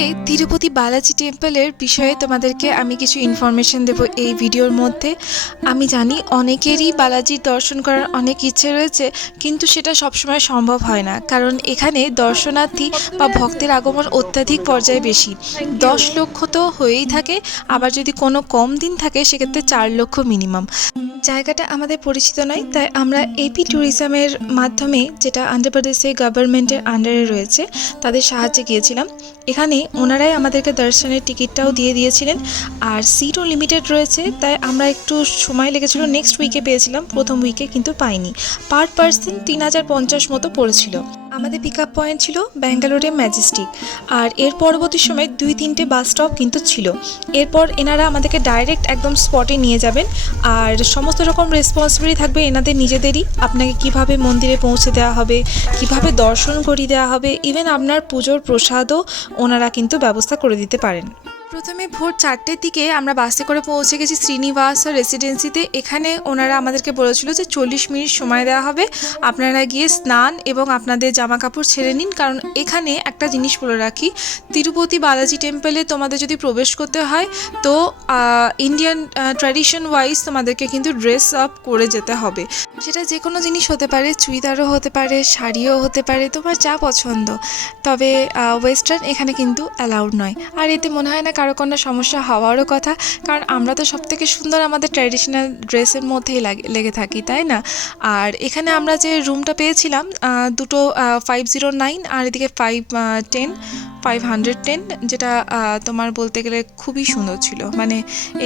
আজকে তিরুপতি বালাজি টেম্পলের বিষয়ে তোমাদেরকে আমি কিছু ইনফরমেশন দেব এই ভিডিওর মধ্যে। আমি জানি অনেকেরই বালাজির দর্শন করার অনেক ইচ্ছে রয়েছে, কিন্তু সেটা সবসময় সম্ভব হয় না, কারণ এখানে দর্শনার্থী বা ভক্তের আগমন অত্যাধিক পর্যায়ে বেশি। 10 লক্ষ তো হয়েই থাকে, আবার যদি কোনো কম দিন থাকে সেক্ষেত্রে 4 লক্ষ মিনিমাম। জায়গাটা আমাদের পরিচিত নয়, তাই আমরা এপি ট্যুরিজমের মাধ্যমে, যেটা অন্ধ্রপ্রদেশের গভর্নমেন্টের আন্ডারে রয়েছে, তাদের সাহায্যে গিয়েছিলাম। এখানে ওনারাই আমাদেরকে দর্শনের টিকিটটাও দিয়ে দিয়েছিলেন, আর সিটও লিমিটেড রয়েছে, তাই আমরা একটু সময় লেগেছিল। নেক্সট উইকে পেয়েছিলাম, প্রথম উইকে কিন্তু পাইনি। পার পার্সন 3050 মতো পড়েছিল। আমাদের পিক আপ পয়েন্ট ছিল ব্যাঙ্গালোরে ম্যাজেস্টিক, আর এর পরবর্তী সময় 2-3টে বাস স্টপ কিন্তু ছিল। এরপর এনারা আমাদেরকে ডাইরেক্ট একদম স্পটে নিয়ে যাবেন, আর সমস্ত রকম রেসপন্সিবিলিটি থাকবে এনাদের নিজেদেরই। আপনাকে কিভাবে মন্দিরে পৌঁছে দেওয়া হবে, কিভাবে দর্শন করিয়ে দেওয়া হবে, ইভেন আপনার পুজোর প্রসাদও ওনারা কিন্তু ব্যবস্থা করে দিতে পারেন। প্রথমে ভোর 4টের দিকে আমরা বাসে করে পৌঁছে গেছি শ্রীনিবাস রেসিডেন্সিতে। এখানে ওনারা আমাদেরকে বলেছিল যে 40 মিনিট সময় দেওয়া হবে, আপনারা গিয়ে স্নান এবং আপনাদের জামা কাপড় ছেড়ে নিন। কারণ এখানে একটা জিনিস বলে রাখি, তিরুপতি বালাজি টেম্পলে তোমাদের যদি প্রবেশ করতে হয় তো ইন্ডিয়ান ট্র্যাডিশন ওয়াইজ তোমাদেরকে কিন্তু ড্রেস আপ করে যেতে হবে। সেটা যে কোনো জিনিস হতে পারে, চুড়িদারও হতে পারে, শাড়িও হতে পারে, তোমার যা পছন্দ। তবে ওয়েস্টার্ন এখানে কিন্তু অ্যালাউড নয়। আর এতে মনে হয় না কারো কোনো সমস্যা হওয়ারও কথা, কারণ আমরা তো সবথেকে সুন্দর আমাদের ট্র্যাডিশনাল ড্রেসের মধ্যেই লেগে থাকি, তাই না? আর এখানে আমরা যে রুমটা পেয়েছিলাম, দুটো 509 আর এদিকে 510, যেটা তোমার বলতে গেলে খুবই সুন্দর ছিল। মানে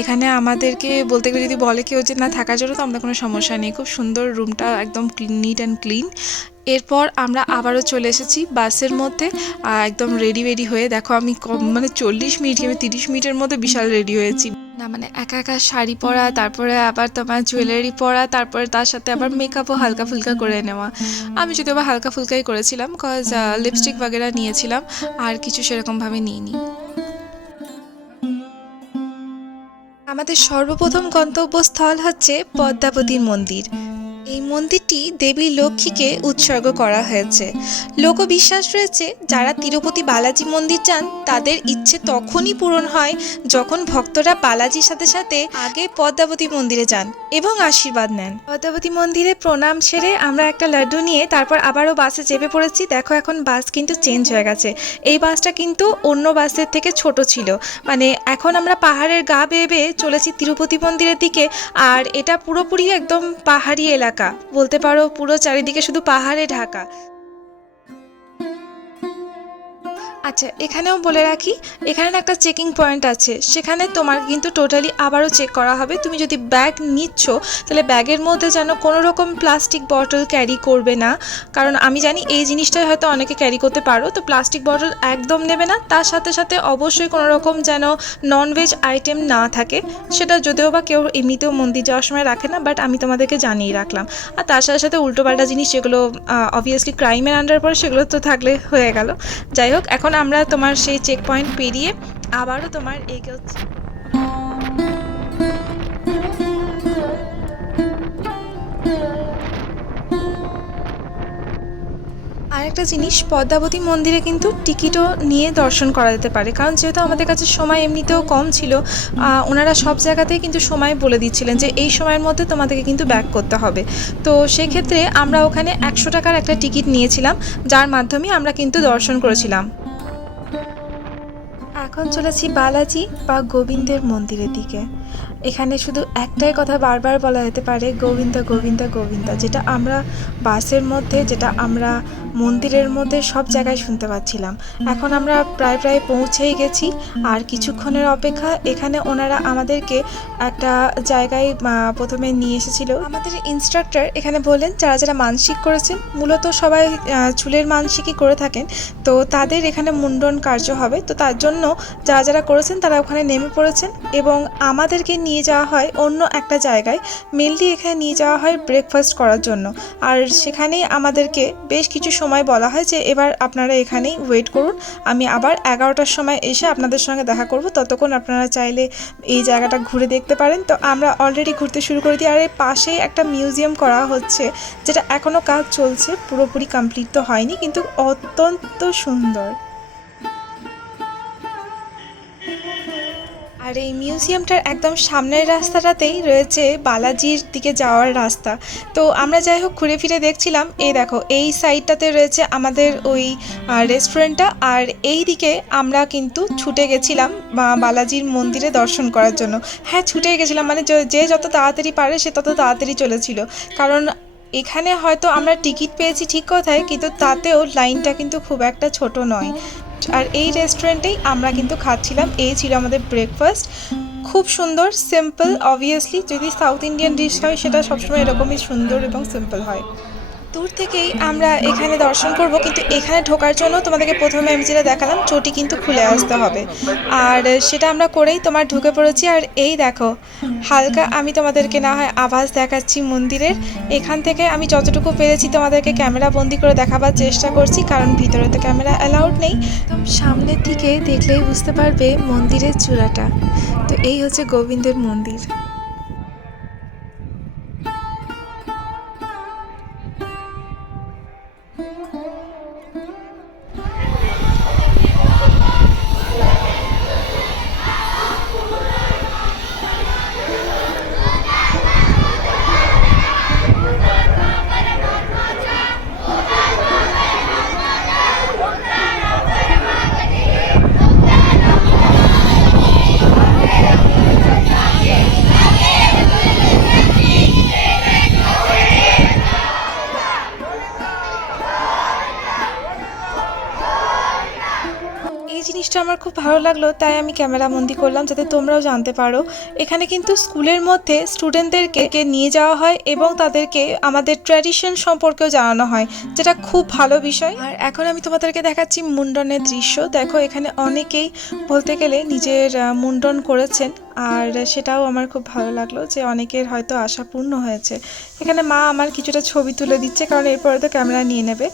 এখানে আমাদেরকে বলতে গেলে যদি বলে কেউ যে না থাকার জন্য, তো আমরা কোনো সমস্যা নেই। খুব সুন্দর রুমটা, একদম নিট অ্যান্ড ক্লিন। এরপর আমরা আবারও চলে এসেছি বাসের মধ্যে, একদম রেডি হয়ে। দেখো আমি 40 মিনিট, আমি 30 মিনিটের মধ্যে বিশাল রেডি হয়েছি। না মানে একা একা শাড়ি পরা, তারপরে আবার তোমার জুয়েলারি পরা, তারপরে তার সাথে আবার মেকআপও হালকা ফুলকা করে নেওয়া। আমি যদি আবার হালকা ফুলকাই করেছিলাম, কজ লিপস্টিক বাগেরা নিয়েছিলাম, আর কিছু সেরকমভাবে নিইনি। আমাদের সর্বপ্রথম গন্তব্যস্থল হচ্ছে পদ্মাবতীর মন্দির। এই মন্দিরটি দেবী লক্ষ্মীকে উৎসর্গ করা হয়েছে। লোকবিশ্বাস রয়েছে, যারা তিরুপতি বালাজি মন্দির যান তাদের ইচ্ছে তখনই পূরণ হয় যখন ভক্তরা বালাজির সাথে সাথে আগে পদ্মাবতী মন্দিরে যান এবং আশীর্বাদ নেন। পদ্মাবতী মন্দিরে প্রণাম সেরে আমরা একটা লাড্ডু নিয়ে তারপর আবারও বাসে চেপে পড়েছি। দেখো এখন বাস কিন্তু চেঞ্জ হয়ে গেছে। এই বাসটা কিন্তু অন্য বাসের থেকে ছোট ছিল। মানে এখন আমরা পাহাড়ের গা বেয়ে বেয়ে চলেছি তিরুপতি মন্দিরের দিকে, আর এটা পুরোপুরি একদম পাহাড়ি এলাকা বলতে পারো, পুরো চারিদিকে শুধু পাহাড়ে ঢাকা। আচ্ছা, এখানেও বলে রাখি, এখানে একটা চেকিং পয়েন্ট আছে, সেখানে তোমার কিন্তু টোটালি আবারও চেক করা হবে। তুমি যদি ব্যাগ নিচ্ছ তাহলে ব্যাগের মধ্যে যেন কোনো রকম প্লাস্টিক বটল ক্যারি করবে না, কারণ আমি জানি এই জিনিসটাই হয়তো অনেকে ক্যারি করতে পারো। তো প্লাস্টিক বটল একদম নেবে না। তার সাথে সাথে অবশ্যই কোনো রকম যেন ননভেজ আইটেম না থাকে, সেটা যদিও বা কেউ এমনিতেও মন্দির যাওয়ার সময় রাখে না, বাট আমি তোমাদেরকে জানিয়ে রাখলাম। আর তার সাথে সাথে উল্টোপাল্টা জিনিস যেগুলো অবভিয়াসলি ক্রাইমের আন্ডার পড়ে, সেগুলো তো থাকলে হয়ে গেল। যাই হোক, এখন আমরা তোমার সেই চেক পয়েন্ট পেরিয়ে আবারও তোমার এগোচ্ছি। আরেকটা জিনিস, পদ্মাবতী মন্দিরে কিন্তু টিকিটও নিয়ে দর্শন করা যেতে পারে, কারণ যেহেতু আমাদের কাছে সময় এমনিতেও কম ছিল, ওনারা সব জায়গাতেই কিন্তু সময় বলে দিচ্ছিলেন যে এই সময়ের মধ্যে তোমাদেরকে কিন্তু ব্যাক করতে হবে। তো সেক্ষেত্রে আমরা ওখানে 100 টাকার একটা টিকিট নিয়েছিলাম, যার মাধ্যমে আমরা কিন্তু দর্শন করেছিলাম। এখন চলেছি বালাজি বা গোবিন্দের মন্দিরের দিকে। এখানে শুধু একটাই কথা বারবার বলা যেতে পারে, গোবিন্দা গোবিন্দা গোবিন্দা, যেটা আমরা বাসের মধ্যে, যেটা আমরা মন্দিরের মধ্যে সব জায়গায় শুনতে পাচ্ছিলাম। এখন আমরা প্রায় পৌঁছেই গেছি, আর কিছুক্ষণের অপেক্ষা। এখানে ওনারা আমাদেরকে একটা জায়গায় প্রথমে নিয়ে এসেছিল। আমাদের ইনস্ট্রাক্টর এখানে বললেন যারা যারা মানসিক করেছেন, মূলত সবাই চুলের মানসিকই করে থাকেন, তো তাদের এখানে মুন্ডন কার্য হবে। তো তার জন্য যারা যারা করেছেন তারা ওখানে নেমে পড়েছেন, এবং আমাদেরকে নিয়ে যাওয়া হয় অন্য একটা জায়গায়। মেনলি এখানে নিয়ে যাওয়া হয় ব্রেকফাস্ট করার জন্য, আর সেখানেই আমাদেরকে বেশ কিছু সময় বলা হয় যে এবার আপনারা এখানেই ওয়েট করুন, আমি আবার 11টার সময় এসে আপনাদের সঙ্গে দেখা করব, ততক্ষণ আপনারা চাইলে এই জায়গাটা ঘুরে দেখতে পারেন। তো আমরা অলরেডি ঘুরতে শুরু করে দিই। আর এর পাশেই একটা মিউজিয়াম করা হচ্ছে, যেটা এখনও কাজ চলছে, পুরোপুরি কমপ্লিট তো হয়নি, কিন্তু অত্যন্ত সুন্দর। আর এই মিউজিয়ামটার একদম সামনের রাস্তাটাতেই রয়েছে বালাজির দিকে যাওয়ার রাস্তা। তো আমরা যাই হোক ঘুরে ফিরে দেখছিলাম, এই দেখো এই সাইডটাতে রয়েছে আমাদের ওই রেস্টুরেন্টটা, আর এই দিকে আমরা কিন্তু ছুটে গেছিলাম বালাজির মন্দিরে দর্শন করার জন্য। হ্যাঁ, ছুটে গেছিলাম মানে যে যত তাড়াতাড়ি পারে সে তত তাড়াতাড়ি চলেছিল, কারণ এখানে হয়তো আমরা টিকিট পেয়েছি ঠিক কথায়, কিন্তু তাতেও লাইনটা কিন্তু খুব একটা ছোট নয়। আর এই রেস্টুরেন্টেই আমরা কিন্তু খাচ্ছিলাম, এই ছিল আমাদের ব্রেকফাস্ট। খুব সুন্দর, সিম্পল। অবভিয়াসলি যদি সাউথ ইন্ডিয়ান ডিশ হয় সেটা সবসময় এরকমই সুন্দর এবং সিম্পল হয়। দূর থেকেই আমরা এখানে দর্শন করব, কিন্তু এখানে ঢোকার জন্য তোমাদেরকে প্রথমে আমি যেটা দেখালাম চটি কিন্তু খুলে আসতে হবে, আর সেটা আমরা করেই তোমার ঢুকে পড়েছি। আর এই দেখো হালকা আমি তোমাদেরকে না হয় আভাস দেখাচ্ছি মন্দিরের। এখান থেকে আমি যতটুকু পেরেছি তোমাদেরকে ক্যামেরা বন্দি করে দেখাবার চেষ্টা করছি, কারণ ভিতরে তো ক্যামেরা অ্যালাউড নেই। সামনের দিকে দেখলেই বুঝতে পারবে মন্দিরের চূড়াটা। তো এই হচ্ছে গোবিন্দের মন্দির। এই জিনিসটা আমার খুব ভালো লাগলো, তাই আমি ক্যামেরা বন্দি করলাম যাতে তোমরাও জানতে পারো। এখানে কিন্তু স্কুলের মধ্যে স্টুডেন্টদেরকে নিয়ে যাওয়া হয় এবং তাদেরকে আমাদের ট্র্যাডিশন সম্পর্কেও জানানো হয়, যেটা খুব ভালো বিষয়। আর এখন আমি তোমাদেরকে দেখাচ্ছি মুন্ডনের দৃশ্য। দেখো এখানে অনেকেই বলতে গেলে নিজের মুন্ডন করেছেন, আর সেটাও আমার খুব ভালো লাগলো যে অনেকের হয়তো আশা পূর্ণ হয়েছে। এখানে মা আমার কিছুটা ছবি তুলে দিচ্ছে, কারণ এরপরে তো ক্যামেরা নিয়ে নেবে।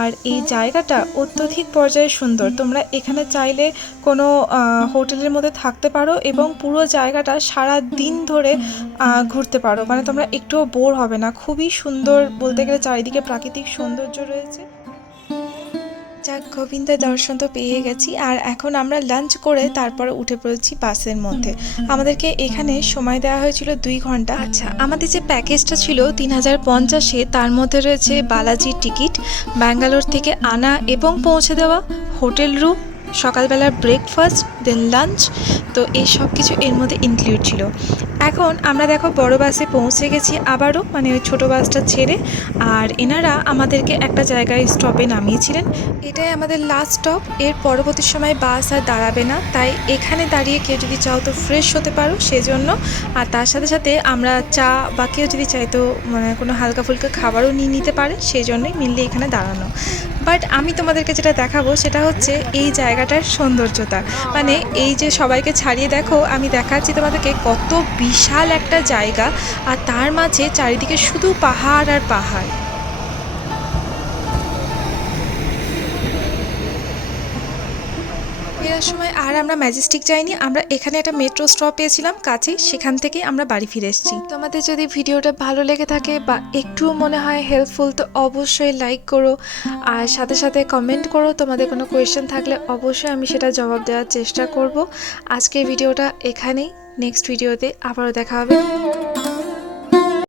আর এই জায়গাটা অত্যধিক পর্যায়ে সুন্দর। তোমরা এখানে চাইলে কোনো হোটেলের মধ্যে থাকতে পারো এবং পুরো জায়গাটা সারা দিন ধরে ঘুরতে পারো, মানে তোমরা একটুও বোর হবে না। খুবই সুন্দর, বলতে গেলে চারিদিকে প্রাকৃতিক সৌন্দর্য রয়েছে। যাক, গোবিন্দের দর্শন তো পেয়ে গেছি, আর এখন আমরা লাঞ্চ করে তারপরে উঠে পড়েছি বাসের মধ্যে। আমাদেরকে এখানে সময় দেওয়া হয়েছিল 2 ঘন্টা। আচ্ছা, আমাদের যে প্যাকেজটা ছিল 3050-এ, তার মধ্যে রয়েছে বালাজির টিকিট, ব্যাঙ্গালোর থেকে আনা এবং পৌঁছে দেওয়া, হোটেল রুম, সকালবেলার ব্রেকফাস্ট, দেন লাঞ্চ। তো এই সব কিছু এর মধ্যে ইনক্লুড ছিল। এখন আমরা দেখো বড় বাসে পৌঁছে গেছি আবারও, মানে ওই ছোটো বাসটা ছেড়ে। আর এনারা আমাদেরকে একটা জায়গায় স্টপে নামিয়েছিলেন। এটাই আমাদের লাস্ট স্টপ। এর পরবর্তী সময় বাস আর দাঁড়াবে না, তাই এখানে দাঁড়িয়ে কেউ যদি চাও তো ফ্রেশ হতে পারো সেজন্য। আর তার সাথে সাথে আমরা চা বা কেউ যদি চাইতো মানে কোনো হালকা ফুলকা খাবারও নিয়ে নিতে পারে, সেই জন্যই মেনলি এখানে দাঁড়ানো। বাট আমি তোমাদেরকে যেটা দেখাবো সেটা হচ্ছে এই জায়গাটার সৌন্দর্যতা। মানে এই যে সবাইকে ছাড়িয়ে দেখো, আমি দেখাচ্ছি তোমাদেরকে কত বিশাল একটা জায়গা, আর তার মাঝে চারিদিকে শুধু পাহাড় আর পাহাড়। ফেরার সময় আর আমরা ম্যাজেস্টিক যাইনি, আমরা এখানে একটা মেট্রো স্টপ পেয়েছিলাম কাছেই, সেখান থেকেই আমরা বাড়ি ফিরে এসেছি। তোমাদের যদি ভিডিওটা ভালো লেগে থাকে বা একটুও মনে হয় হেল্পফুল, তো অবশ্যই লাইক করো, আর সাথে সাথে কমেন্ট করো। তোমাদের কোনো কোয়েশ্চেন থাকলে অবশ্যই আমি সেটা জবাব দেওয়ার চেষ্টা করব। আজকের ভিডিওটা এখানেই, নেক্সট ভিডিওতে আবারও দেখা হবে।